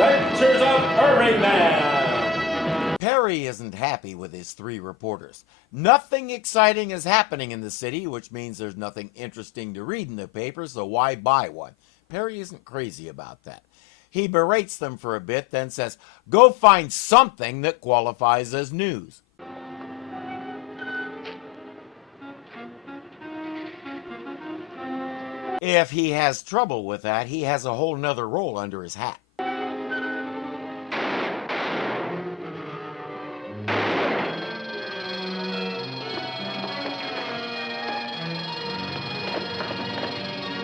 Adventures of Irvingman! Perry isn't happy with his 3 reporters. Nothing exciting is happening in the city, which means there's nothing interesting to read in the paper, so why buy one? Perry isn't crazy about that. He berates them for a bit, then says, go find something that qualifies as news. If he has trouble with that, he has a whole nother role under his hat.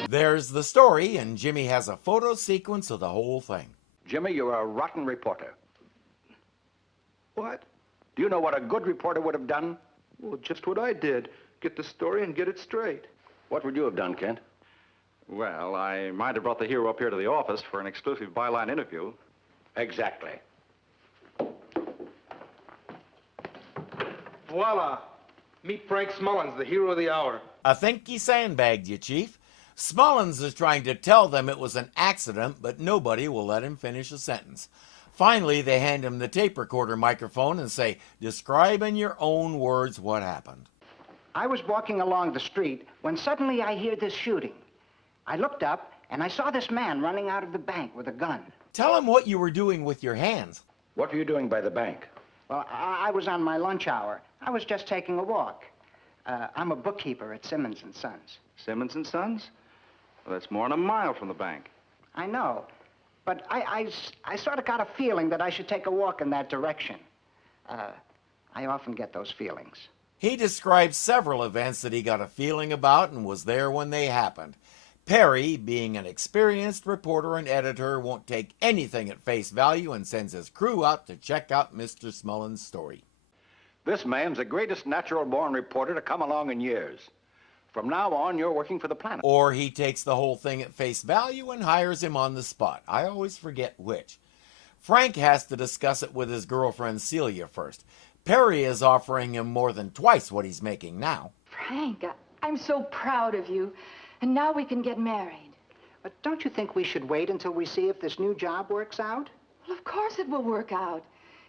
There's the story, and Jimmy has a photo sequence of the whole thing. Jimmy, you're a rotten reporter. What? Do you know what a good reporter would have done? Well, just what I did. Get the story and get it straight. What would you have done, Kent? Well, I might have brought the hero up here to the office for an exclusive byline interview. Exactly. Voila! Meet Frank Smullins, the hero of the hour. I think he sandbagged you, Chief. Smullins is trying to tell them it was an accident, but nobody will let him finish a sentence. Finally, they hand him the tape recorder microphone and say, describe in your own words what happened. I was walking along the street when suddenly I hear this shooting. I looked up and I saw this man running out of the bank with a gun. Tell him what you were doing with your hands. What were you doing by the bank? Well, I was on my lunch hour. I was just taking a walk. I'm a bookkeeper at Simmons & Sons. Simmons and Sons? Well, that's more than a mile from the bank. I know, but I sort of got a feeling that I should take a walk in that direction. I often get those feelings. He describes several events that he got a feeling about and was there when they happened. Perry, being an experienced reporter and editor, won't take anything at face value and sends his crew out to check out Mr. Smullins' story. This man's the greatest natural-born reporter to come along in years. From now on, you're working for the Planet. Or he takes the whole thing at face value and hires him on the spot. I always forget which. Frank has to discuss it with his girlfriend Celia first. Perry is offering him more than twice what he's making now. Frank, I'm so proud of you. And now we can get married. But don't you think we should wait until we see if this new job works out? Well, of course it will work out.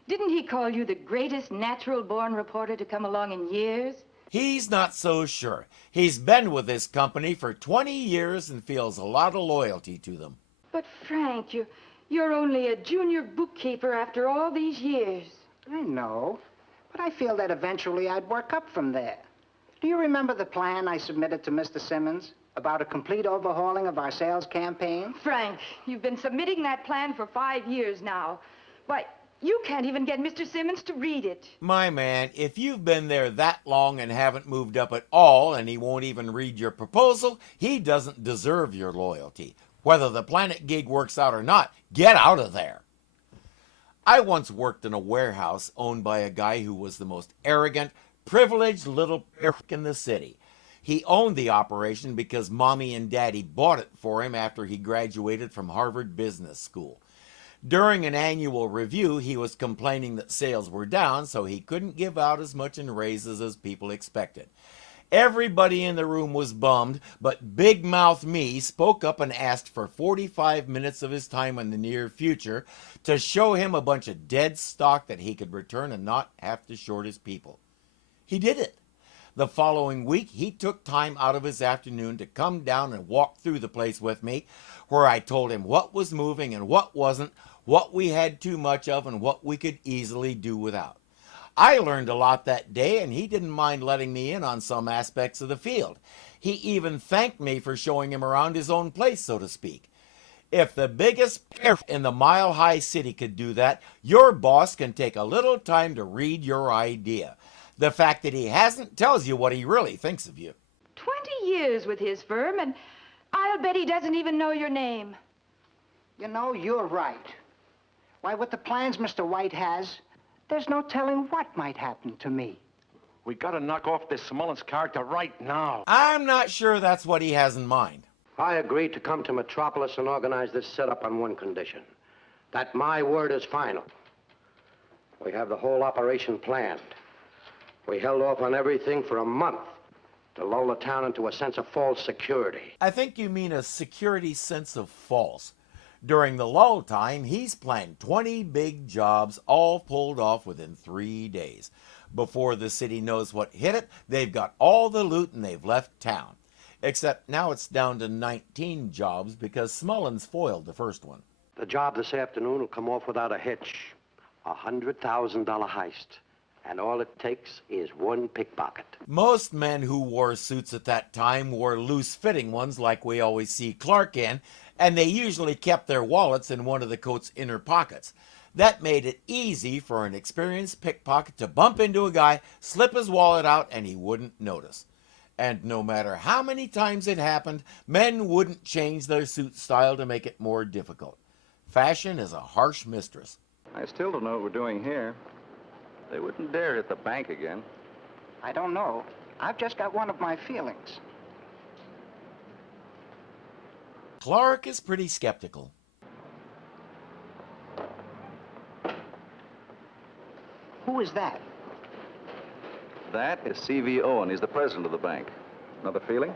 Didn't he call you the greatest natural-born reporter to come along in years? He's not so sure. He's been with this company for 20 years and feels a lot of loyalty to them. But, Frank, you're only a junior bookkeeper after all these years. I know, but I feel that eventually I'd work up from there. Do you remember the plan I submitted to Mr. Simmons about a complete overhauling of our sales campaign? Frank, you've been submitting that plan for 5 years now. Why, you can't even get Mr. Simmons to read it. My man, if you've been there that long and haven't moved up at all and he won't even read your proposal, he doesn't deserve your loyalty. Whether the Planet gig works out or not, get out of there. I once worked in a warehouse owned by a guy who was the most arrogant, privileged little prick in the city. He owned the operation because Mommy and Daddy bought it for him after he graduated from Harvard Business School. During an annual review, he was complaining that sales were down, so he couldn't give out as much in raises as people expected. Everybody in the room was bummed, but Big Mouth me spoke up and asked for 45 minutes of his time in the near future to show him a bunch of dead stock that he could return and not have to short his people. He did it. The following week, he took time out of his afternoon to come down and walk through the place with me, where I told him what was moving and what wasn't, what we had too much of and what we could easily do without. I learned a lot that day, and he didn't mind letting me in on some aspects of the field. He even thanked me for showing him around his own place, so to speak. If the biggest perf in the mile-high city could do that, your boss can take a little time to read your idea. The fact that he hasn't tells you what he really thinks of you. 20 years with his firm, and I'll bet he doesn't even know your name. You know, you're right. Why, with the plans Mr. White has, there's no telling what might happen to me. We gotta knock off this Smullins character right now. I'm not sure that's what he has in mind. I agreed to come to Metropolis and organize this setup on one condition. That my word is final. We have the whole operation planned. We held off on everything for a month to lull the town into a sense of false security. I think you mean a security sense of false. During the lull time, he's planned 20 big jobs, all pulled off within 3 days. Before the city knows what hit it, they've got all the loot and they've left town. Except now it's down to 19 jobs because Smullins foiled the first one. The job this afternoon will come off without a hitch. $100,000 heist. And all it takes is one pickpocket. Most men who wore suits at that time wore loose-fitting ones like we always see Clark in, and they usually kept their wallets in one of the coat's inner pockets. That made it easy for an experienced pickpocket to bump into a guy, slip his wallet out, and he wouldn't notice. And no matter how many times it happened, men wouldn't change their suit style to make it more difficult. Fashion is a harsh mistress. I still don't know what we're doing here. They wouldn't dare hit the bank again. I don't know. I've just got one of my feelings. Clark is pretty skeptical. Who is that? That is C.V. Owen. He's the president of the bank. Another feeling?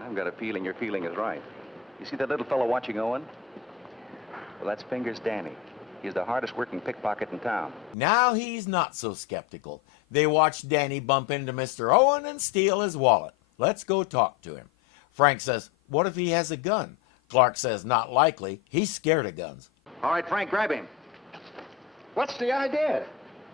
I've got a feeling your feeling is right. You see that little fellow watching Owen? Well, that's Fingers Danny. He's the hardest working pickpocket in town. Now he's not so skeptical. They watch Danny bump into Mr. Owen and steal his wallet. Let's go talk to him. Frank says, what if he has a gun? Clark says, not likely. He's scared of guns. All right, Frank, grab him. What's the idea?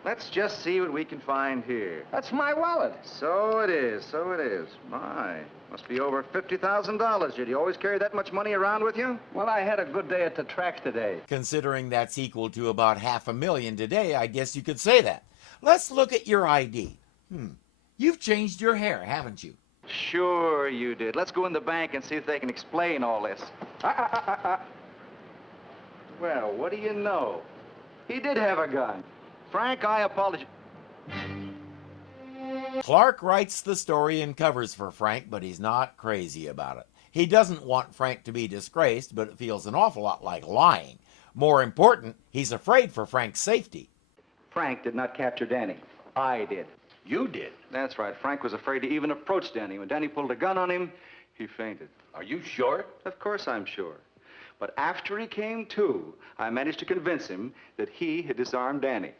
Let's just see what we can find here. That's my wallet. So it is, so it is. My, must be over $50,000. Did you always carry that much money around with you? Well, I had a good day at the tracks today. Considering that's equal to about $500,000 today, I guess you could say that. Let's look at your ID. You've changed your hair, haven't you? Sure you did. Let's go in the bank and see if they can explain all this. Well, what do you know? He did have a gun. Frank, I apologize. Clark writes the story and covers for Frank, but he's not crazy about it. He doesn't want Frank to be disgraced, but it feels an awful lot like lying. More important, he's afraid for Frank's safety. Frank did not capture Danny. I did. You did? That's right. Frank was afraid to even approach Danny. When Danny pulled a gun on him, he fainted. Are you sure? Of course I'm sure. But after he came to, I managed to convince him that he had disarmed Danny.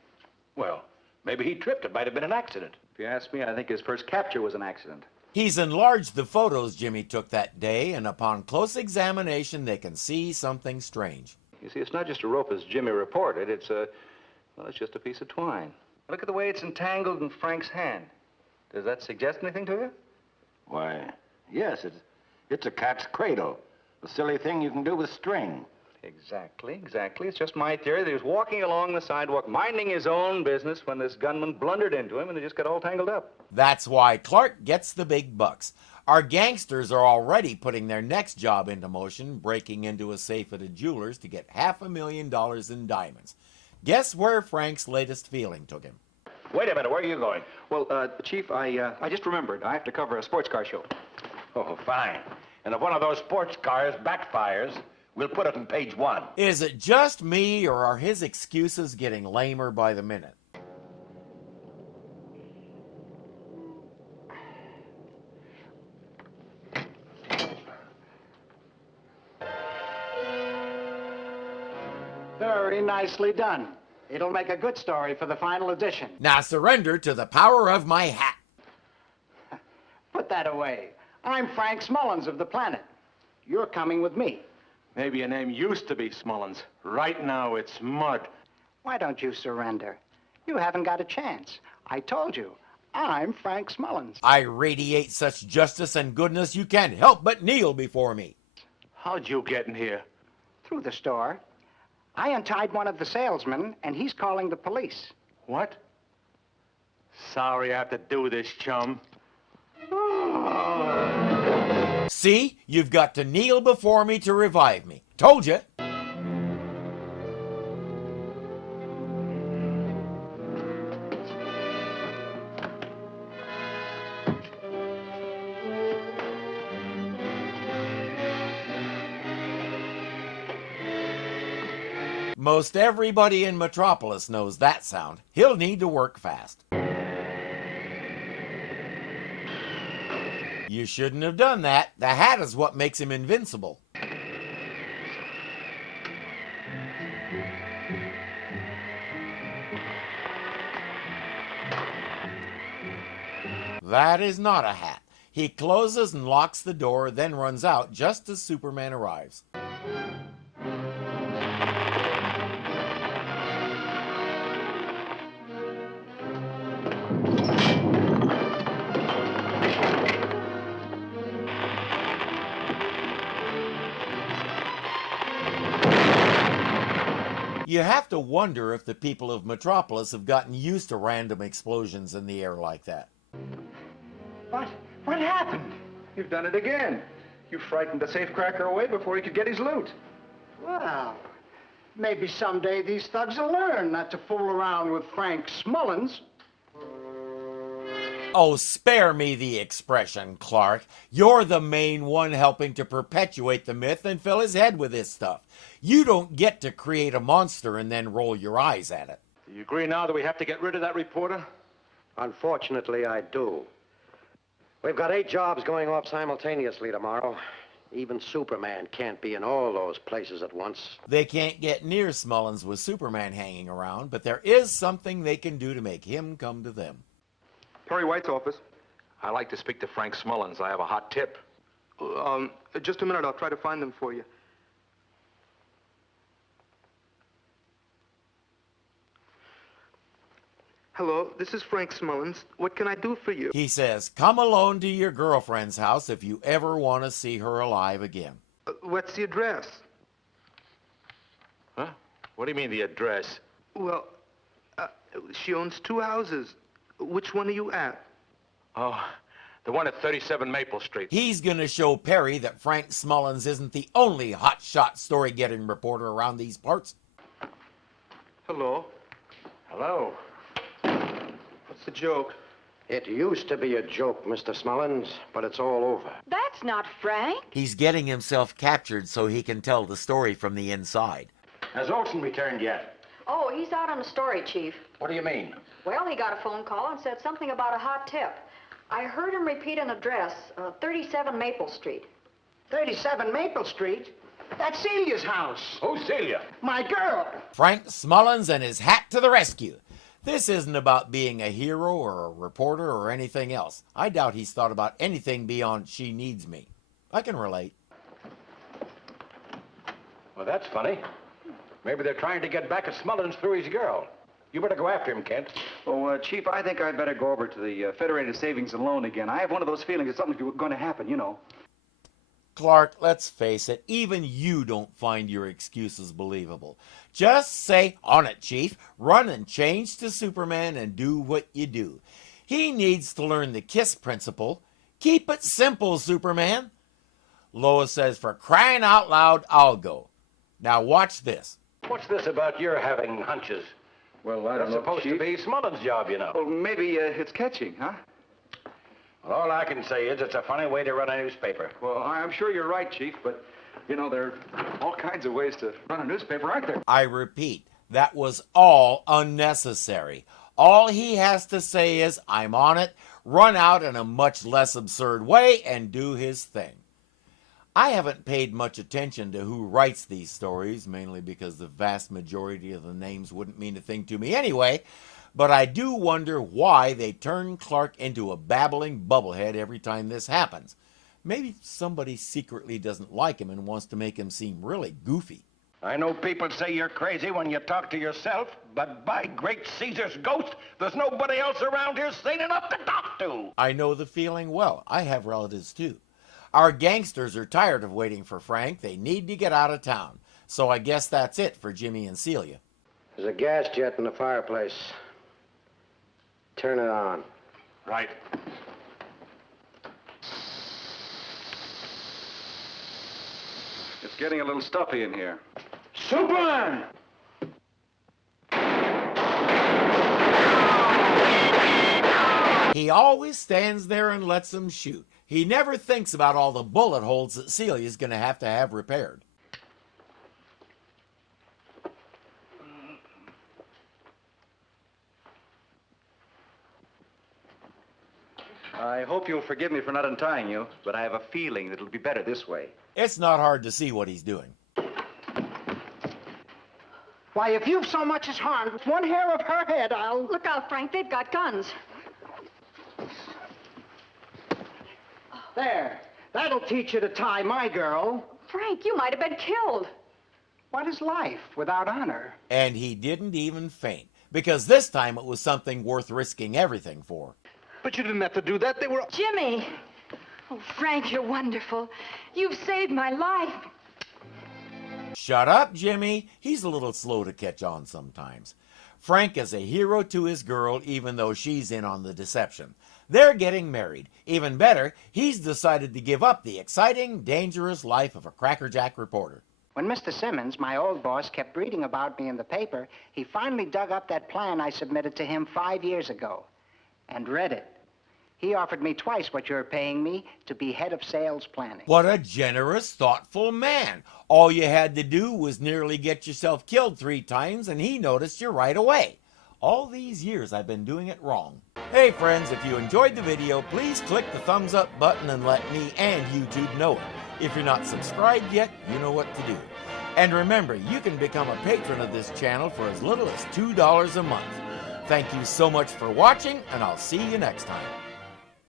Well, maybe he tripped. It might have been an accident. If you ask me, I think his first capture was an accident. He's enlarged the photos Jimmy took that day, and upon close examination, they can see something strange. You see, it's not just a rope as Jimmy reported. It's just a piece of twine. Look at the way it's entangled in Frank's hand. Does that suggest anything to you? Why, yes, it's a cat's cradle. A silly thing you can do with string. Exactly. It's just my theory that he was walking along the sidewalk, minding his own business, when this gunman blundered into him and they just got all tangled up. That's why Clark gets the big bucks. Our gangsters are already putting their next job into motion, breaking into a safe at a jeweler's to get $500,000 in diamonds. Guess where Frank's latest feeling took him? Wait a minute, where are you going? Well, Chief, I just remembered. I have to cover a sports car show. Oh, fine. And if one of those sports cars backfires, we'll put it on page 1. Is it just me, or are his excuses getting lamer by the minute? Very nicely done. It'll make a good story for the final edition. Now surrender to the power of my hat. Put that away. I'm Frank Smullins of the Planet. You're coming with me. Maybe your name used to be Smullins. Right now, it's Mud. Why don't you surrender? You haven't got a chance. I told you, I'm Frank Smullins. I radiate such justice and goodness you can't help but kneel before me. How'd you get in here? Through the store. I untied one of the salesmen, and he's calling the police. What? Sorry I have to do this, chum. See? You've got to kneel before me to revive me. Told you. Most everybody in Metropolis knows that sound. He'll need to work fast. You shouldn't have done that. The hat is what makes him invincible. That is not a hat. He closes and locks the door, then runs out just as Superman arrives. You have to wonder if the people of Metropolis have gotten used to random explosions in the air like that. What happened? You've done it again. You frightened the safecracker away before he could get his loot. Well, maybe someday these thugs will learn not to fool around with Frank Smullins. Oh, spare me the expression, Clark. You're the main one helping to perpetuate the myth and fill his head with this stuff. You don't get to create a monster and then roll your eyes at it. Do you agree now that we have to get rid of that reporter? Unfortunately, I do. We've got 8 jobs going off simultaneously tomorrow. Even Superman can't be in all those places at once. They can't get near Smullins with Superman hanging around, but there is something they can do to make him come to them. Perry White's office. I'd like to speak to Frank Smullins. I have a hot tip. Just a minute, I'll try to find them for you. Hello, this is Frank Smullins. What can I do for you? He says, come alone to your girlfriend's house if you ever want to see her alive again. What's the address? Huh? What do you mean, the address? Well, she owns 2 houses. Which one are you at? Oh, the one at 37 Maple Street. He's going to show Perry that Frank Smullins isn't the only hotshot story-getting reporter around these parts. Hello. Hello. What's the joke? It used to be a joke, Mr. Smullins, but it's all over. That's not Frank. He's getting himself captured so he can tell the story from the inside. Has Olson returned yet? Oh, he's out on a story, Chief. What do you mean? Well, he got a phone call and said something about a hot tip. I heard him repeat an address, 37 Maple Street. 37 Maple Street? That's Celia's house. Who's Celia? My girl. Frank Smullins and his hat to the rescue. This isn't about being a hero or a reporter or anything else. I doubt he's thought about anything beyond she needs me. I can relate. Well, that's funny. Maybe they're trying to get back at Smullins through his girl. You better go after him, Kent. Oh, Chief, I think I'd better go over to the Federated Savings and Loan again. I have one of those feelings that something's going to happen, you know. Clark, let's face it, even you don't find your excuses believable. Just say, on it, Chief, run and change to Superman and do what you do. He needs to learn the KISS principle. Keep it simple, Superman. Lois says, for crying out loud, I'll go. Now watch this. What's this about your having hunches? Well, I don't That's know, supposed Chief. to be Smullins' job, you know. Well, maybe it's catching, huh? Well, all I can say is it's a funny way to run a newspaper. Well, I'm sure you're right, Chief, but, you know, there are all kinds of ways to run a newspaper, aren't there? I repeat, that was all unnecessary. All he has to say is, I'm on it, run out in a much less absurd way, and do his thing. I haven't paid much attention to who writes these stories, mainly because the vast majority of the names wouldn't mean a thing to me anyway, but I do wonder why they turn Clark into a babbling bubblehead every time this happens. Maybe somebody secretly doesn't like him and wants to make him seem really goofy. I know people say you're crazy when you talk to yourself, but by great Caesar's ghost, there's nobody else around here sane enough to talk to. I know the feeling well. I have relatives too. Our gangsters are tired of waiting for Frank. They need to get out of town. So I guess that's it for Jimmy and Celia. There's a gas jet in the fireplace. Turn it on. Right. It's getting a little stuffy in here. Superman! He always stands there and lets them shoot. He never thinks about all the bullet holes that Celia's going to have repaired. I hope you'll forgive me for not untying you, but I have a feeling that it'll be better this way. It's not hard to see what he's doing. Why, if you've so much as harmed one hair of her head, I'll... Look out, Frank. They've got guns. There. That'll teach you to tie my girl. Frank, you might have been killed. What is life without honor? And he didn't even faint, because this time it was something worth risking everything for. But you didn't have to do that. They were... Jimmy! Oh, Frank, you're wonderful. You've saved my life. Shut up, Jimmy. He's a little slow to catch on sometimes. Frank is a hero to his girl, even though she's in on the deception. They're getting married. Even better, he's decided to give up the exciting, dangerous life of a crackerjack reporter. When Mr. Simmons, my old boss, kept reading about me in the paper, he finally dug up that plan I submitted to him 5 years ago and read it. He offered me twice what you're paying me to be head of sales planning. What a generous, thoughtful man. All you had to do was nearly get yourself killed 3 times, and he noticed you right away. All these years I've been doing it wrong. Hey friends, if you enjoyed the video, please click the thumbs up button and let me and YouTube know it. If you're not subscribed yet, you know what to do. And remember, you can become a patron of this channel for as little as $2 a month. Thank you so much for watching, and I'll see you next time.